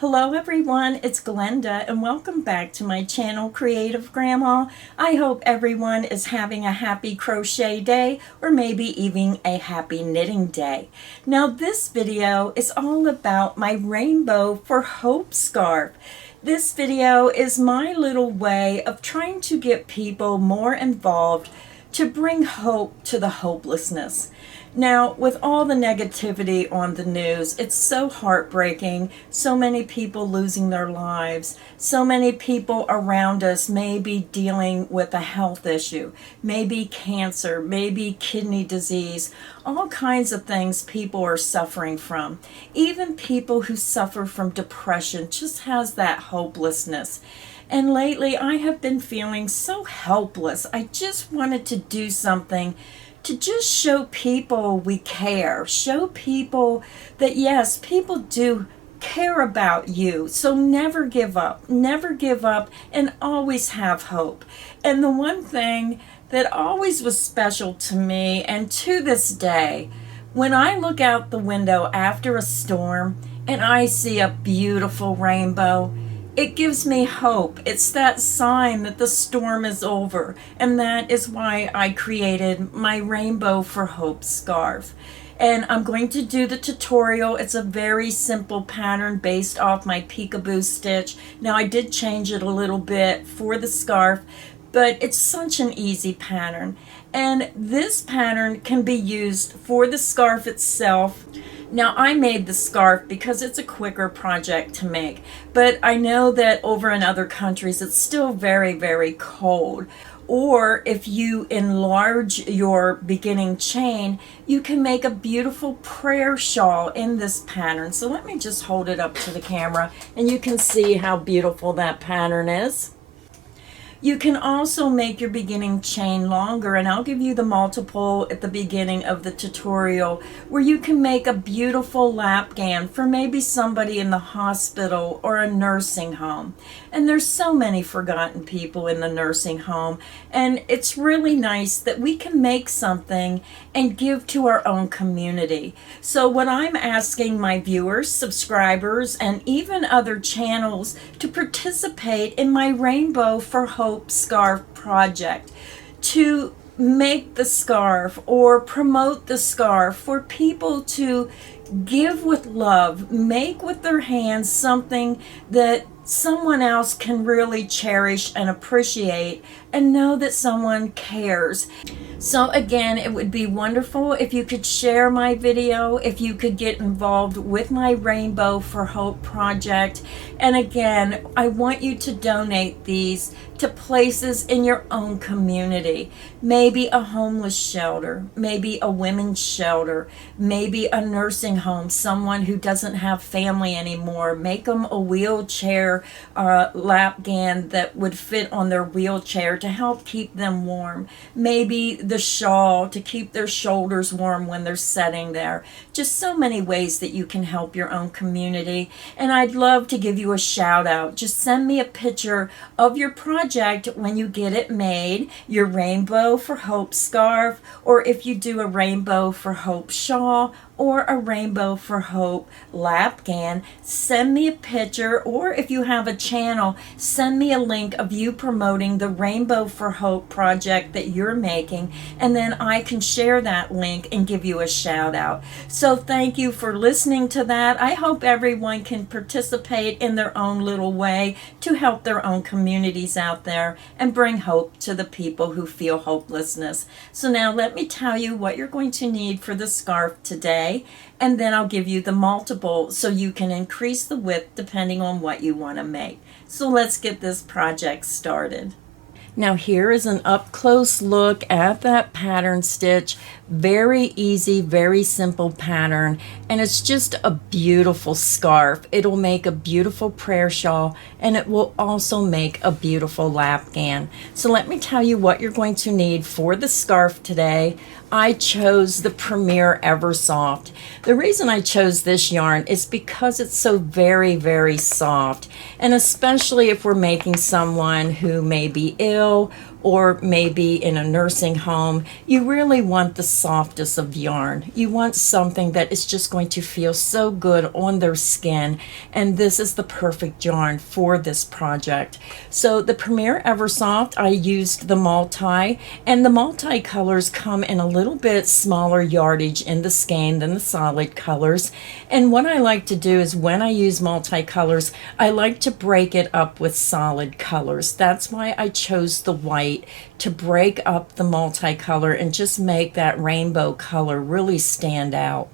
Hello everyone, it's Glenda and welcome back to my channel Creative Grandma. I hope everyone is having a happy crochet day or maybe even a happy knitting day. Now this video is all about my Rainbow for Hope scarf. This video is my little way of trying to get people more involved to bring hope to the hopelessness. Now, with all the negativity on the news, it's so heartbreaking. So many people losing their lives. So many people around us may be dealing with a health issue, maybe cancer, maybe kidney disease, all kinds of things people are suffering from. Even people who suffer from depression just has that hopelessness. And lately I have been feeling so helpless. I just wanted to do something to just show people we care. Show people that yes, people do care about you. So never give up, and always have hope. And the one thing that always was special to me, and to this day, when I look out the window after a storm and I see a beautiful rainbow, it gives me hope. It's that sign that the storm is over, and that is why I created my Rainbow for Hope scarf. And I'm going to do the tutorial. It's a very simple pattern based off my peekaboo stitch. Now I did change it a little bit for the scarf, but it's such an easy pattern. And this pattern can be used for the scarf itself. Now I made the scarf because it's a quicker project to make, but I know that over in other countries it's still very, very cold. Or if you enlarge your beginning chain, you can make a beautiful prayer shawl in this pattern. So let me just hold it up to the camera and you can see how beautiful that pattern is. You can also make your beginning chain longer, and I'll give you the multiple at the beginning of the tutorial, where you can make a beautiful lapghan for maybe somebody in the hospital or a nursing home. And there's so many forgotten people in the nursing home, and it's really nice that we can make something and give to our own community. So what I'm asking my viewers, subscribers, and even other channels to participate in my Rainbow for Hope scarf project, to make the scarf or promote the scarf for people to give with love, make with their hands something that someone else can really cherish and appreciate and know that someone cares. So again, it would be wonderful if you could share my video, if you could get involved with my Rainbow for Hope project. And again, I want you to donate these to places in your own community. Maybe a homeless shelter, maybe a women's shelter, maybe a nursing home, someone who doesn't have family anymore. Make them a wheelchair lapghan that would fit on their wheelchair to help keep them warm. Maybe the shawl to keep their shoulders warm when they're sitting there. Just so many ways that you can help your own community. And I'd love to give you a shout out. Just send me a picture of your project when you get it made, your Rainbow for Hope scarf, or if you do a Rainbow for Hope shawl or a Rainbow for Hope lapghan. Send me a picture, or if you have a channel, send me a link of you promoting the Rainbow for Hope project that you're making, and then I can share that link and give you a shout out. So thank you for listening to that. I hope everyone can participate in their own little way to help their own communities out there and bring hope to the people who feel hopelessness. So now let me tell you what you're going to need for the scarf today, and then I'll give you the multiple so you can increase the width depending on what you want to make. So let's get this project started. Now here is an up-close look at that pattern stitch. Very easy, very simple pattern, and it's just a beautiful scarf. It'll make a beautiful prayer shawl, and it will also make a beautiful lapghan. So let me tell you what you're going to need for the scarf today. I chose the Premier Eversoft. The reason I chose this yarn is because it's so very, very soft, and especially if we're making someone who may be ill or maybe in a nursing home, you really want the softest of yarn. You want something that is just going to feel so good on their skin, and this is the perfect yarn for this project. So the Premier Eversoft, I used the multi, and the multi colors come in a little bit smaller yardage in the skein than the solid colors. And what I like to do is when I use multicolors, I like to break it up with solid colors. That's why I chose the white, to break up the multicolor and just make that rainbow color really stand out.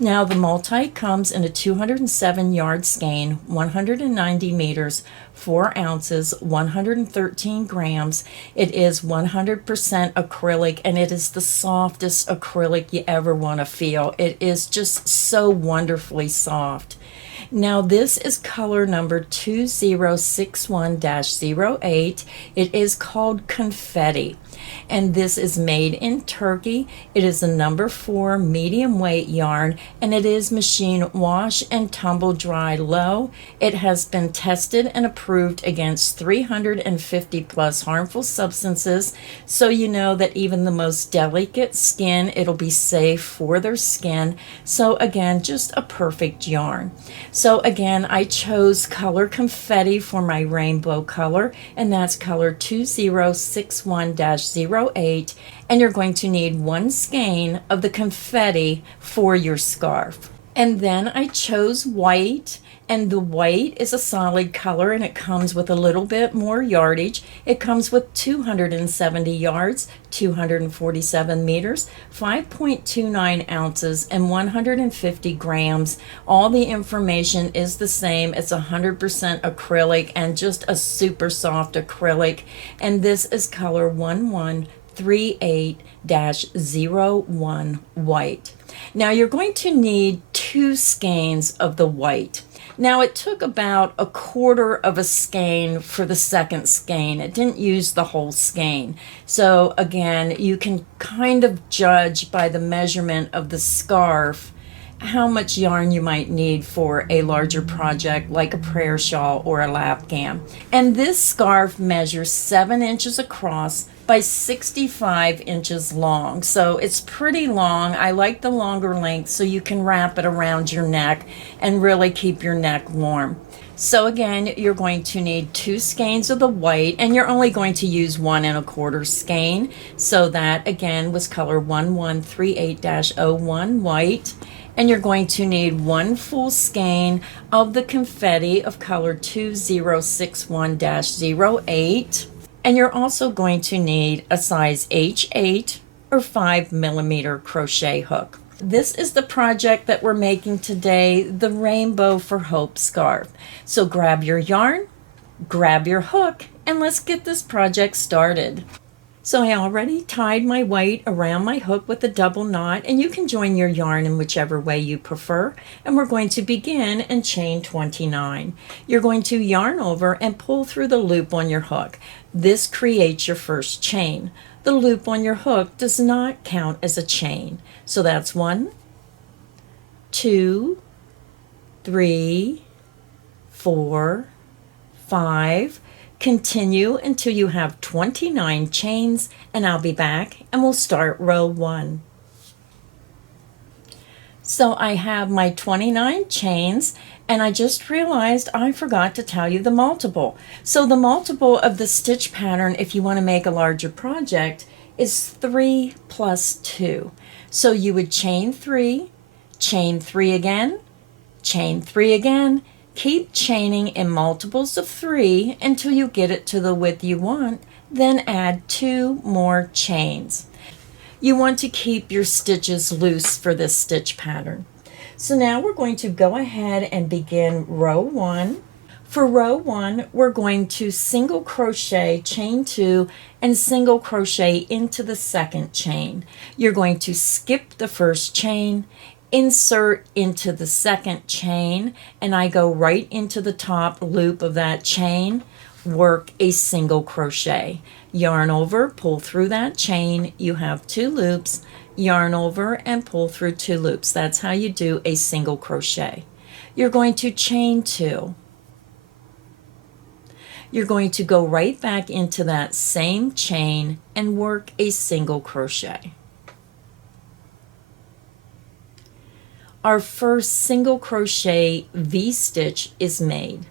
Now the multi comes in a 207 yard skein, 190 meters, 4 ounces, 113 grams. It is 100% acrylic, and it is the softest acrylic you ever want to feel. It is just so wonderfully soft. Now this is color number 2061-08. It is called Confetti, and this is made in Turkey. It is a number 4 medium weight yarn, and it is machine wash and tumble dry low. It has been tested and approved against 350 plus harmful substances, so you know that even the most delicate skin, it'll be safe for their skin. So again, just a perfect yarn. So again, I chose color Confetti for my rainbow color, and that's color 2061-08, and you're going to need 1 skein of the Confetti for your scarf. And then I chose white, and the white is a solid color, and it comes with a little bit more yardage. It comes with 270 yards, 247 meters, 5.29 ounces, and 150 grams. All the information is the same. It's 100% acrylic and just a super soft acrylic. And this is color 1138-01 white. Now you're going to need 2 skeins of the white. Now it took about a quarter of a skein for the second skein. It didn't use the whole skein. So again, you can kind of judge by the measurement of the scarf how much yarn you might need for a larger project like a prayer shawl or a lap gam. And this scarf measures 7 inches across by 65 inches long. So it's pretty long. I like the longer length so you can wrap it around your neck and really keep your neck warm. So again, you're going to need 2 skeins of the white, and you're only going to use 1 1/4 skein. So that again was color 1138-01 white. And you're going to need 1 full skein of the Confetti of color 2061-08. And you're also going to need a size H8 or 5mm crochet hook. This is the project that we're making today, the Rainbow for Hope scarf. So grab your yarn, grab your hook, and let's get this project started. So I already tied my white around my hook with a double knot, and you can join your yarn in whichever way you prefer. And we're going to begin in chain 29. You're going to yarn over and pull through the loop on your hook. This creates your first chain. The loop on your hook does not count as a chain. So that's 1, 2, 3, 4, 5. Continue until you have 29 chains, and I'll be back and we'll start row 1. So I have my 29 chains, and I just realized I forgot to tell you the multiple. So the multiple of the stitch pattern, if you want to make a larger project, is 3 plus 2. So you would chain 3 again, chain 3 again. Keep chaining in multiples of 3 until you get it to the width you want, then add 2 more chains. You want to keep your stitches loose for this stitch pattern. So now we're going to go ahead and begin row 1. For row 1, we're going to single crochet, chain 2, and single crochet into the second chain. You're going to skip the first chain, insert into the second chain, and I go right into the top loop of that chain, work a single crochet, yarn over, pull through that chain, you have 2 loops, yarn over and pull through 2 loops. That's how you do a single crochet. You're going to chain 2. you're going to go right back into that same chain and work a single crochet. Our first single crochet V-stitch is made.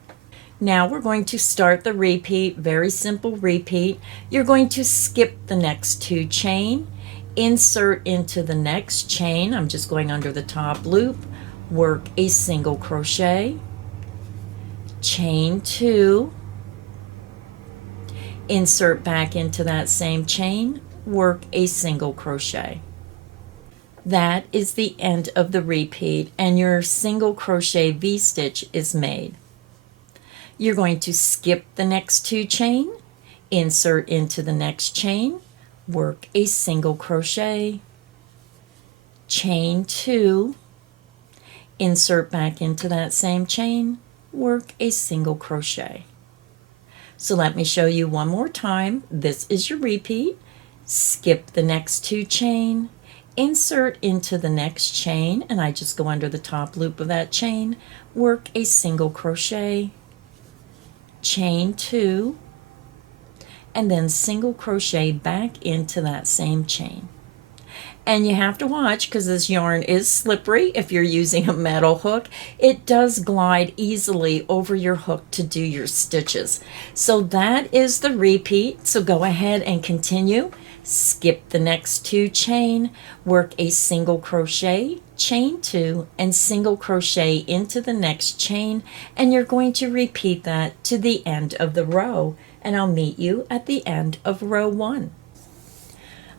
Now we're going to start the repeat, very simple repeat. You're going to skip the next 2 chain, insert into the next chain, I'm just going under the top loop, work a single crochet, chain 2, insert back into that same chain, work a single crochet. That is the end of the repeat, and your single crochet V-stitch is made. You're going to skip the next 2 chain, insert into the next chain, work a single crochet, chain 2, insert back into that same chain, work a single crochet. So let me show you one more time. This is your repeat. Skip the next 2 chain, insert into the next chain, and I just go under the top loop of that chain, work a single crochet, chain 2, and then single crochet back into that same chain. And you have to watch because this yarn is slippery. If you're using a metal hook, it does glide easily over your hook to do your stitches. So that is the repeat. So go ahead and continue. Skip the next 2 chain, work a single crochet, chain 2, and single crochet into the next chain, and you're going to repeat that to the end of the row, and I'll meet you at the end of row 1.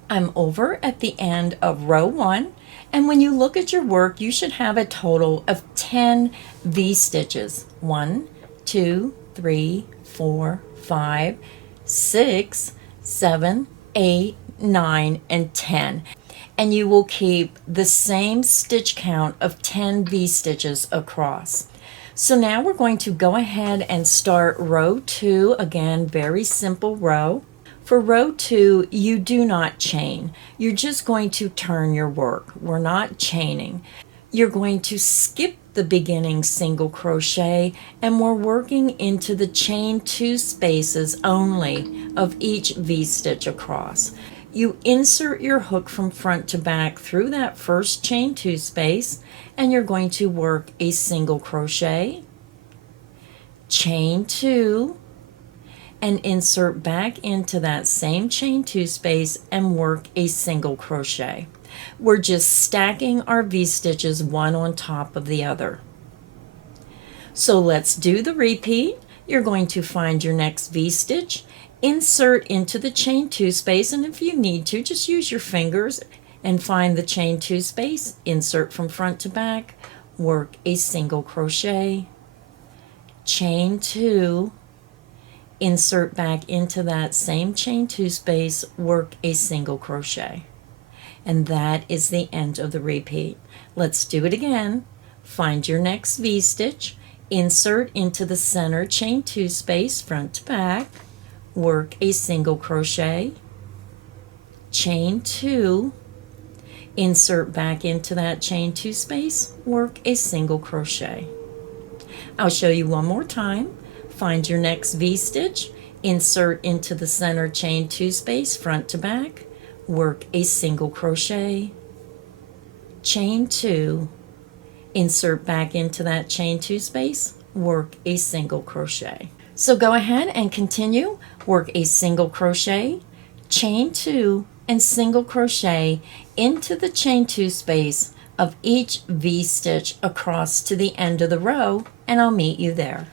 I'm over at the end of row 1, and when you look at your work, you should have a total of 10 V-stitches. 1, 2, 3, 4, 5, 6, 7, 8, 9, and 10. And you will keep the same stitch count of 10 V-stitches across. So now we're going to go ahead and start row 2. Again, very simple row. For row 2, you do not chain. You're just going to turn your work. We're not chaining. You're going to skip the beginning single crochet, and we're working into the chain 2 spaces only of each V-stitch across. You insert your hook from front to back through that first chain 2 space, and you're going to work a single crochet, chain 2, and insert back into that same chain 2 space and work a single crochet. We're just stacking our V-stitches one on top of the other. So let's do the repeat. You're going to find your next V-stitch, insert into the chain 2 space, and if you need to, just use your fingers and find the chain 2 space, insert from front to back, work a single crochet, chain 2, insert back into that same chain 2 space, work a single crochet. And that is the end of the repeat. Let's do it again. Find your next V-stitch, insert into the center chain 2 space, front to back, work a single crochet, chain 2, insert back into that chain 2 space, work a single crochet. I'll show you one more time. Find your next V-stitch, insert into the center chain 2 space, front to back, work a single crochet, chain 2, insert back into that chain 2 space, work a single crochet. So go ahead and continue. Work a single crochet, chain 2, and single crochet into the chain 2 space of each V-stitch across to the end of the row, and I'll meet you there.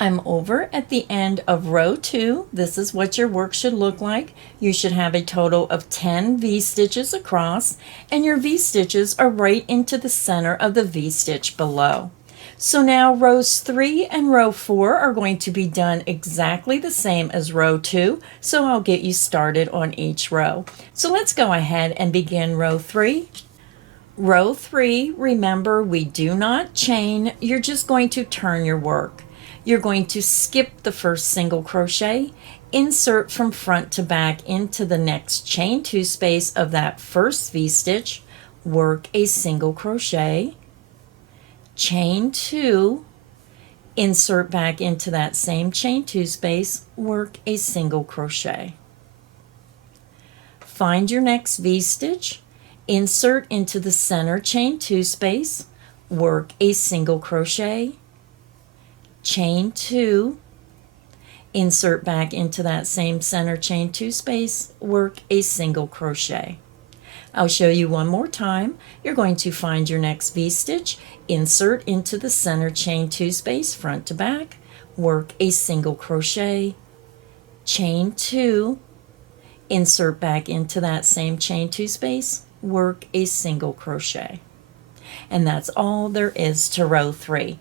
I'm over at the end of row 2. This is what your work should look like. You should have a total of 10 V-stitches across, and your V-stitches are right into the center of the V-stitch below. So now rows 3 and row 4 are going to be done exactly the same as row 2, so I'll get you started on each row. So let's go ahead and begin row 3. Row 3, remember we do not chain, you're just going to turn your work. You're going to skip the first single crochet, insert from front to back into the next chain 2 space of that first V-stitch, work a single crochet, chain 2, insert back into that same chain 2 space, work a single crochet. Find your next V-stitch, insert into the center chain 2 space, work a single crochet, chain 2, insert back into that same center chain 2 space, work a single crochet. I'll show you one more time. You're going to find your next V-stitch, insert into the center chain 2 space, front to back, work a single crochet, chain 2, insert back into that same chain 2 space, work a single crochet. And that's all there is to row 3.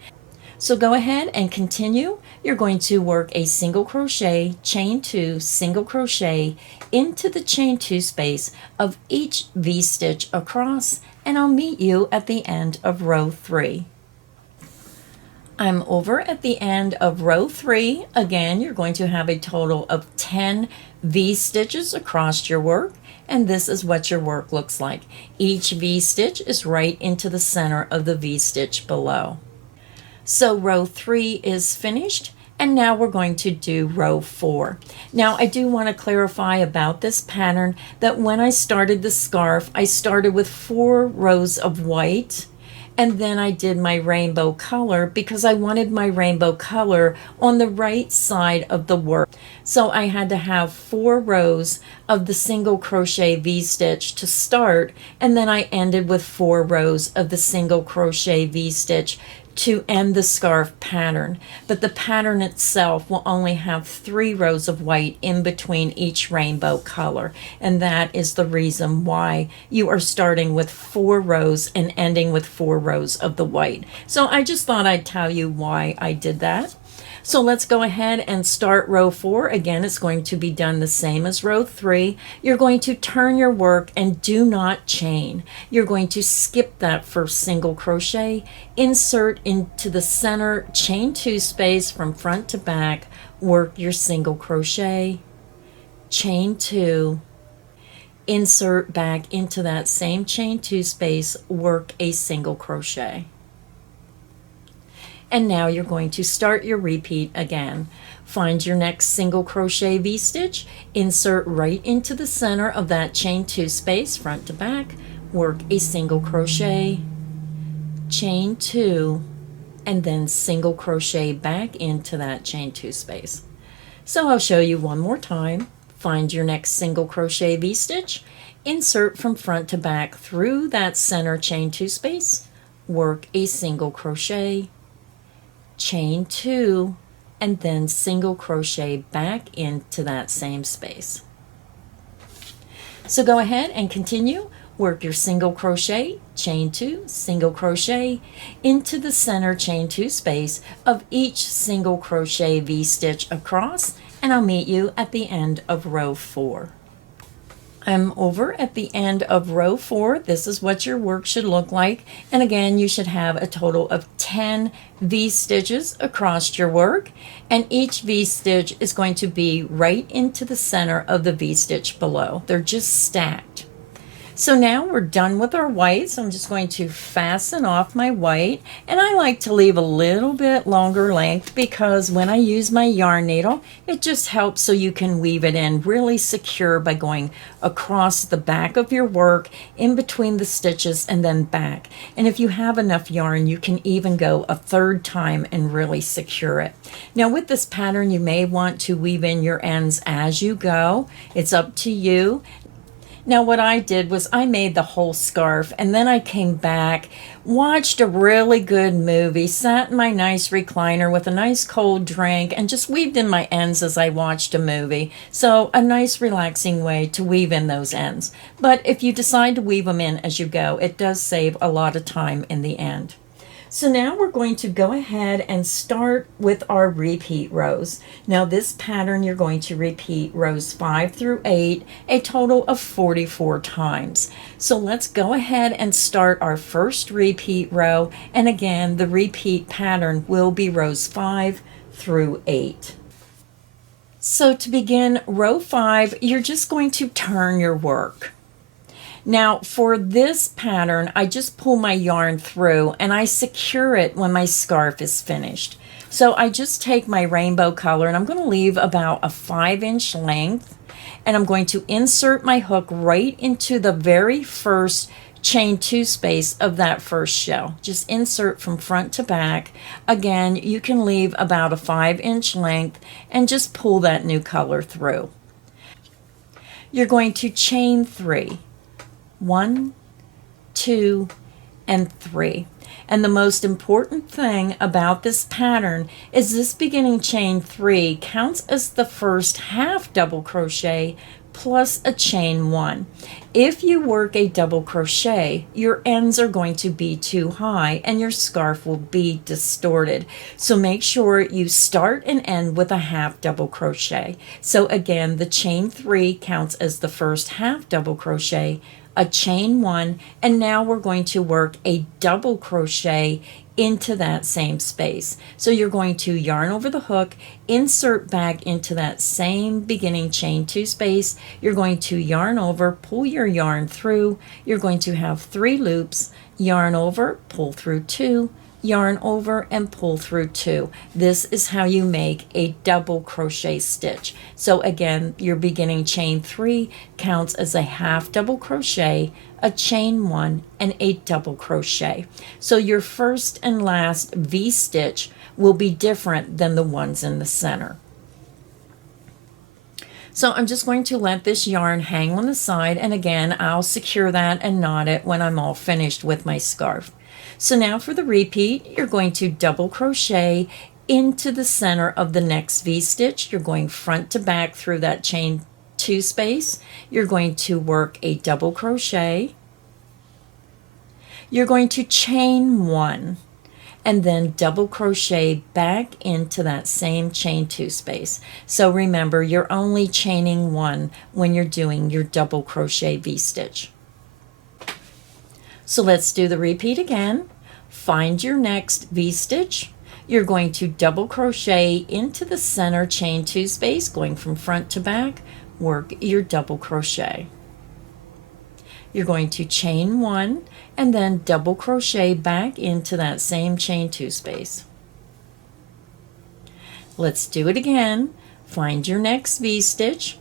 So go ahead and continue. You're going to work a single crochet, chain 2, single crochet into the chain 2 space of each V-stitch across, and I'll meet you at the end of row 3. I'm over at the end of row 3. Again, you're going to have a total of 10 V-stitches across your work, and this is what your work looks like. Each V-stitch is right into the center of the V-stitch below. So row 3 is finished, and now we're going to do row 4. Now I do want to clarify about this pattern that when I started the scarf, I started with 4 rows of white, and then I did my rainbow color because I wanted my rainbow color on the right side of the work. So I had to have 4 rows of the single crochet V-stitch to start, and then I ended with 4 rows of the single crochet V-stitch to end the scarf pattern. But the pattern itself will only have 3 rows of white in between each rainbow color, and that is the reason why you are starting with 4 rows and ending with 4 rows of the white. So I just thought I'd tell you why I did that. So let's go ahead and start row 4. Again, it's going to be done the same as row 3. You're going to turn your work and do not chain. You're going to skip that first single crochet, insert into the center chain 2 space from front to back, work your single crochet, chain 2, insert back into that same chain 2 space, work a single crochet. And now you're going to start your repeat again. Find your next single crochet V-stitch, insert right into the center of that chain 2 space, front to back, work a single crochet, chain 2, and then single crochet back into that chain 2 space. So I'll show you one more time. Find your next single crochet V-stitch, insert from front to back through that center chain 2 space, work a single crochet, chain 2, and then single crochet back into that same space. So go ahead and continue. Work your single crochet, chain 2, single crochet into the center chain 2 space of each single crochet V-stitch across, and I'll meet you at the end of row 4. I'm over at the end of row 4. This is what your work should look like. And again, you should have a total of 10 V-stitches across your work. And each V-stitch is going to be right into the center of the V-stitch below. They're just stacked. So now we're done with our white, so I'm just going to fasten off my white, and I like to leave a little bit longer length because when I use my yarn needle, it just helps so you can weave it in really secure by going across the back of your work, in between the stitches, and then back. And if you have enough yarn, you can even go a third time and really secure it. Now with this pattern, you may want to weave in your ends as you go. It's up to you. Now what I did was I made the whole scarf, and then I came back, watched a really good movie, sat in my nice recliner with a nice cold drink, and just weaved in my ends as I watched a movie. So a nice relaxing way to weave in those ends. But if you decide to weave them in as you go, it does save a lot of time in the end. So now we're going to go ahead and start with our repeat rows. Now this pattern you're going to repeat rows 5 through 8 a total of 44 times. So let's go ahead and start our first repeat row, and again the repeat pattern will be rows 5 through 8. So to begin row 5, you're just going to turn your work. Now for this pattern, I just pull my yarn through and I secure it when my scarf is finished. So I just take my rainbow color and I'm going to leave about a 5-inch length, and I'm going to insert my hook right into the very first chain 2 space of that first shell. Just insert from front to back. Again, you can leave about a 5-inch length and just pull that new color through. You're going to chain 3. 1, 2, and 3. And the most important thing about this pattern is this beginning chain 3 counts as the first half double crochet plus a chain 1. If you work a double crochet, your ends are going to be too high and your scarf will be distorted. So make sure you start and end with a half double crochet. So again, the chain 3 counts as the first half double crochet, a chain 1, and now we're going to work a double crochet into that same space. So you're going to yarn over the hook, insert back into that same beginning chain 2 space. You're going to yarn over, pull your yarn through. You're going to have 3 loops, yarn over, pull through 2, yarn over, and pull through 2. This is how you make a double crochet stitch. So again, your beginning chain 3 counts as a half double crochet, a chain 1, and a double crochet. So your first and last V stitch will be different than the ones in the center. So I'm just going to let this yarn hang on the side, and again, I'll secure that and knot it when I'm all finished with my scarf. So now for the repeat, you're going to double crochet into the center of the next V stitch. You're going front to back through that chain 2 space. You're going to work a double crochet. You're going to chain 1 and then double crochet back into that same chain 2 space. So remember, you're only chaining 1 when you're doing your double crochet V stitch. So let's do the repeat again. Find your next V stitch. You're going to double crochet into the center chain 2 space, going from front to back, work your double crochet. You're going to chain 1 and then double crochet back into that same chain 2 space. Let's do it again. Find your next V stitch,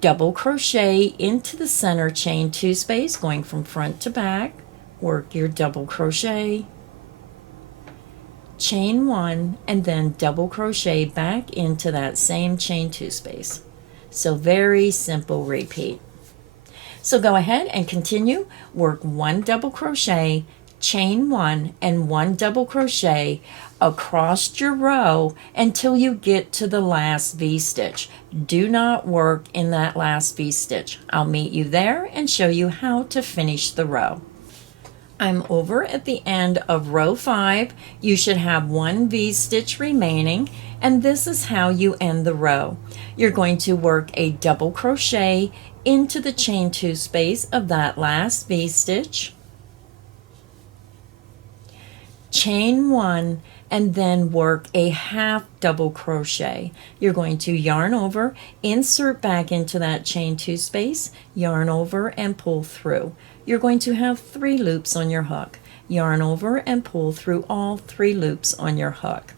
double crochet into the center chain 2 space, going from front to back, work your double crochet, chain 1, and then double crochet back into that same chain 2 space. So very simple repeat. So go ahead and continue. Work 1 double crochet, chain 1, and 1 double crochet across your row until you get to the last V stitch. Do not work in that last V stitch. I'll meet you there and show you how to finish the row. I'm over at the end of row 5. You should have 1 V stitch remaining, and this is how you end the row. You're going to work a double crochet into the chain 2 space of that last V stitch, chain 1, and then work a half double crochet. You're going to yarn over, insert back into that chain 2 space, yarn over, and pull through. You're going to have 3 loops on your hook. Yarn over and pull through all 3 loops on your hook.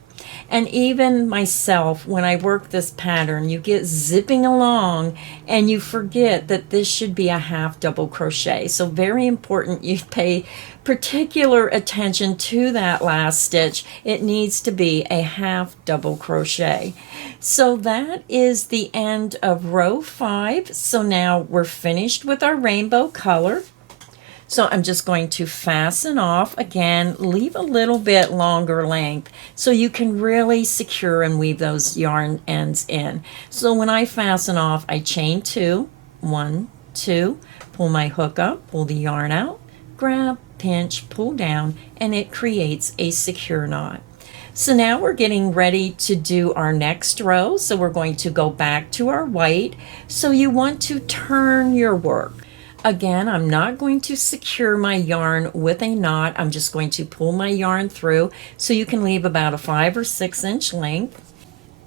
And even myself, when I work this pattern, you get zipping along and you forget that this should be a half double crochet. So very important you pay particular attention to that last stitch. It needs to be a half double crochet. So that is the end of row 5. So now we're finished with our rainbow color. So I'm just going to fasten off again, leave a little bit longer length so you can really secure and weave those yarn ends in. So when I fasten off, I chain 2, 1, 2, pull my hook up, pull the yarn out, grab, pinch, pull down, and it creates a secure knot. So now we're getting ready to do our next row. So we're going to go back to our white. So you want to turn your work. Again, I'm not going to secure my yarn with a knot. I'm just going to pull my yarn through so you can leave about a 5 or 6 inch length.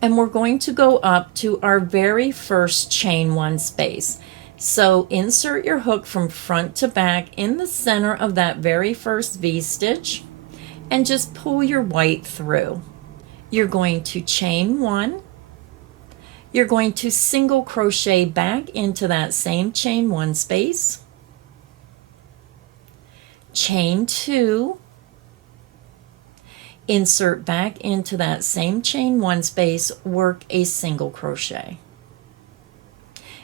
And we're going to go up to our very first chain 1 space. So insert your hook from front to back in the center of that very first V-stitch and just pull your white through. You're going to chain 1. You're going to single crochet back into that same chain 1 space, chain 2, insert back into that same chain 1 space, work a single crochet.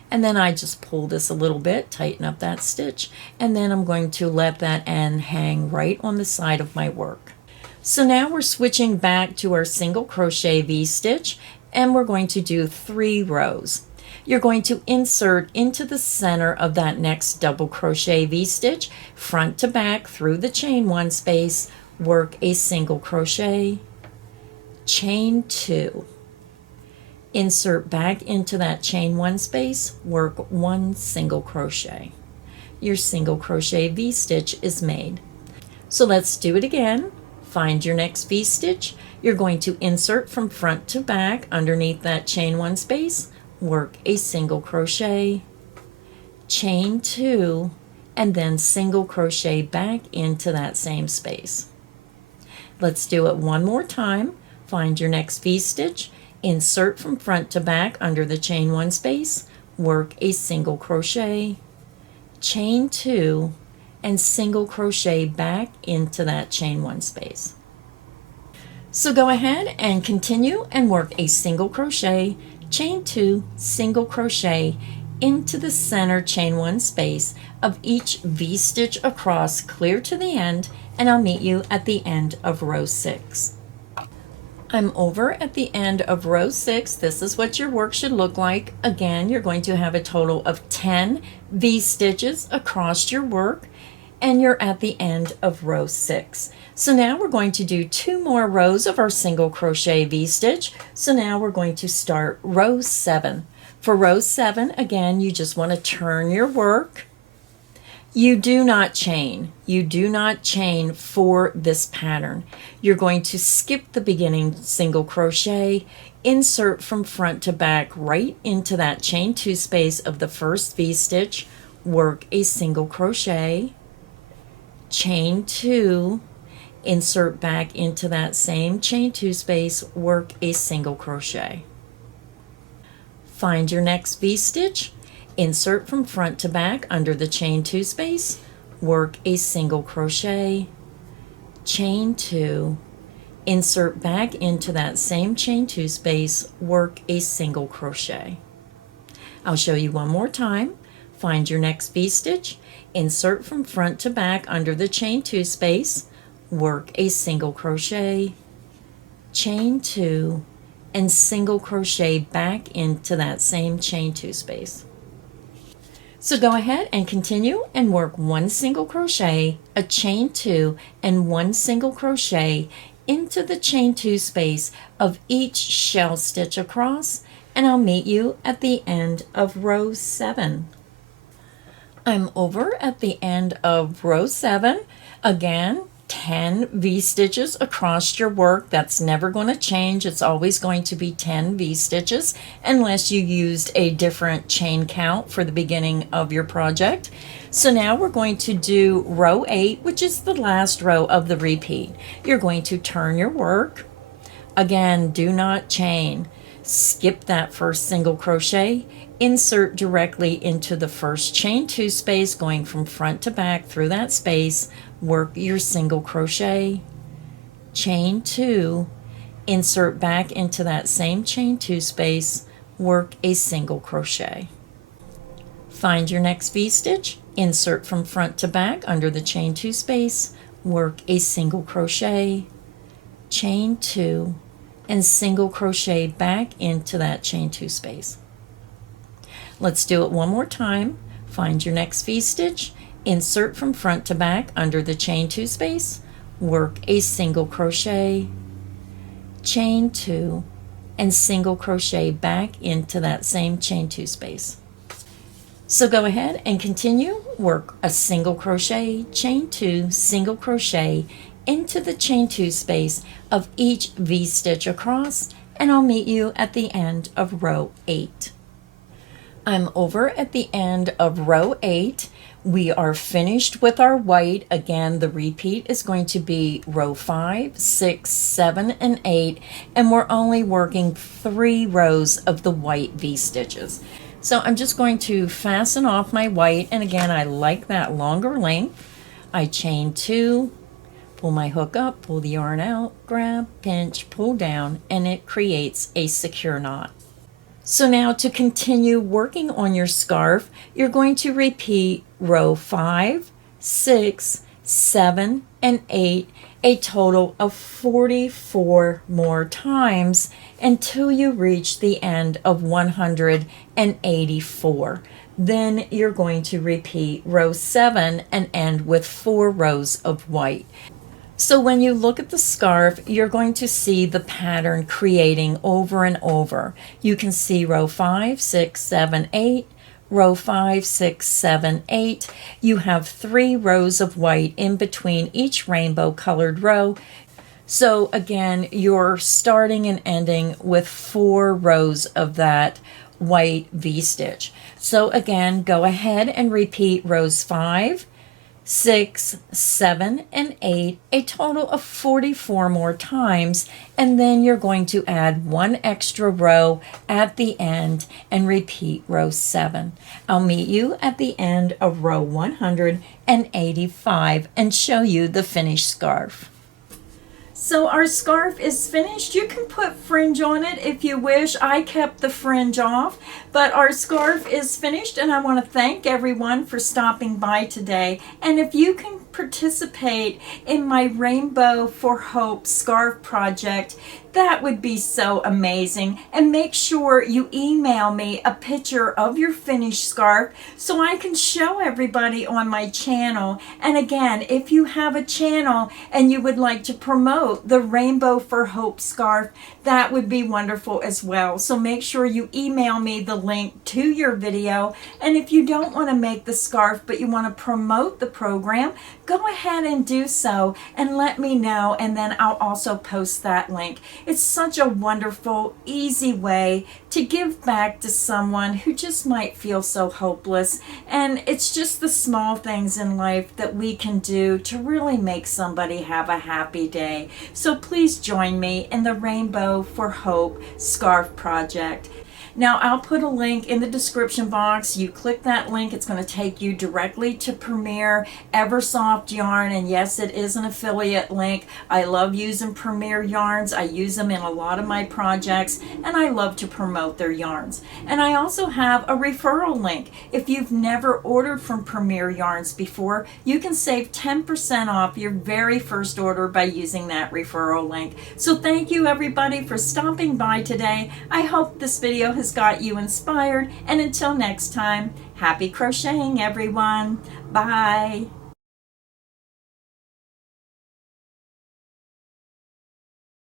And then I just pull this a little bit, tighten up that stitch, and then I'm going to let that end hang right on the side of my work. So now we're switching back to our single crochet V-stitch, and we're going to do 3 rows. You're going to insert into the center of that next double crochet V-stitch, front to back through the chain 1 space, work a single crochet, chain 2, insert back into that chain 1 space, work 1 single crochet. Your single crochet V-stitch is made. So let's do it again. Find your next V-stitch. You're going to insert from front to back underneath that chain 1 space, work a single crochet, chain 2, and then single crochet back into that same space. Let's do it one more time. Find your next V-stitch, insert from front to back under the chain 1 space, work a single crochet, chain 2, and single crochet back into that chain 1 space. So go ahead and continue and work a single crochet, chain 2, single crochet into the center chain 1 space of each V-stitch across clear to the end, and I'll meet you at the end of row 6. I'm over at the end of row 6. This is what your work should look like. Again, you're going to have a total of 10 V-stitches across your work, and you're at the end of row 6. So now we're going to do 2 more rows of our single crochet V-stitch. So now we're going to start row 7. For row 7, again, you just want to turn your work. You do not chain. You do not chain for this pattern. You're going to skip the beginning single crochet, insert from front to back right into that chain 2 space of the first V-stitch, work a single crochet, chain 2, insert back into that same chain 2 space, work a single crochet. Find your next V-stitch, insert from front to back under the chain 2 space, work a single crochet, chain 2, insert back into that same chain 2 space, work a single crochet. I'll show you one more time. Find your next V-stitch, insert from front to back under the chain 2 space, work a single crochet, chain 2, and single crochet back into that same chain 2 space. So go ahead and continue and work 1 single crochet, a chain 2, and 1 single crochet into the chain 2 space of each shell stitch across, and I'll meet you at the end of row 7. I'm over at the end of row 7. Again, 10 V-stitches across your work. That's never going to change. It's always going to be 10 V-stitches unless you used a different chain count for the beginning of your project. So now we're going to do row 8, which is the last row of the repeat. You're going to turn your work. Again, do not chain. Skip that first single crochet. Insert directly into the first chain 2 space, going from front to back through that space, work your single crochet, chain 2, insert back into that same chain 2 space, work a single crochet. Find your next V-stitch, insert from front to back under the chain 2 space, work a single crochet, chain 2, and single crochet back into that chain 2 space. Let's do it one more time. Find your next V-stitch, insert from front to back under the chain 2 space, work a single crochet, chain 2, and single crochet back into that same chain 2 space. So go ahead and continue, work a single crochet, chain 2, single crochet into the chain 2 space of each V-stitch across, and I'll meet you at the end of row 8. I'm over at the end of row 8. We are finished with our white. Again, the repeat is going to be row 5, 6, 7, and 8, and we're only working 3 rows of the white V-stitches. So I'm just going to fasten off my white, and again, I like that longer length. I chain 2, pull my hook up, pull the yarn out, grab, pinch, pull down, and it creates a secure knot. So now to continue working on your scarf, you're going to repeat row 5, 6, 7, and 8, a total of 44 more times until you reach the end of 184. Then you're going to repeat row 7 and end with 4 rows of white. So when you look at the scarf, you're going to see the pattern creating over and over. You can see row 5, 6, 7, 8, row 5, 6, 7, 8. You have 3 rows of white in between each rainbow colored row. So again, you're starting and ending with 4 rows of that white V-stitch. So again, go ahead and repeat rows 5, 6, 7, and 8, a total of 44 more times, and then you're going to add 1 extra row at the end and repeat row 7. I'll meet you at the end of row 185 and show you the finished scarf. So our scarf is finished. You can put fringe on it if you wish. I kept the fringe off, but our scarf is finished, and I want to thank everyone for stopping by today. And if you can participate in my Rainbow for Hope scarf project, that would be so amazing. And make sure you email me a picture of your finished scarf so I can show everybody on my channel. And again, if you have a channel and you would like to promote the Rainbow for Hope scarf, that would be wonderful as well. So make sure you email me the link to your video. And if you don't want to make the scarf but you want to promote the program, go ahead and do so and let me know, and then I'll also post that link. It's such a wonderful, easy way to give back to someone who just might feel so hopeless. And it's just the small things in life that we can do to really make somebody have a happy day. So please join me in the Rainbow for Hope scarf project. Now I'll put a link in the description box. You click that link, it's going to take you directly to Premier Eversoft yarn, and yes, it is an affiliate link. I love using Premier yarns. I use them in a lot of my projects, and I love to promote their yarns. And I also have a referral link. If you've never ordered from Premier yarns before, you can save 10% off your very first order by using that referral link. So thank you everybody for stopping by today. I hope this video has got you inspired, and until next time, happy crocheting everyone. Bye.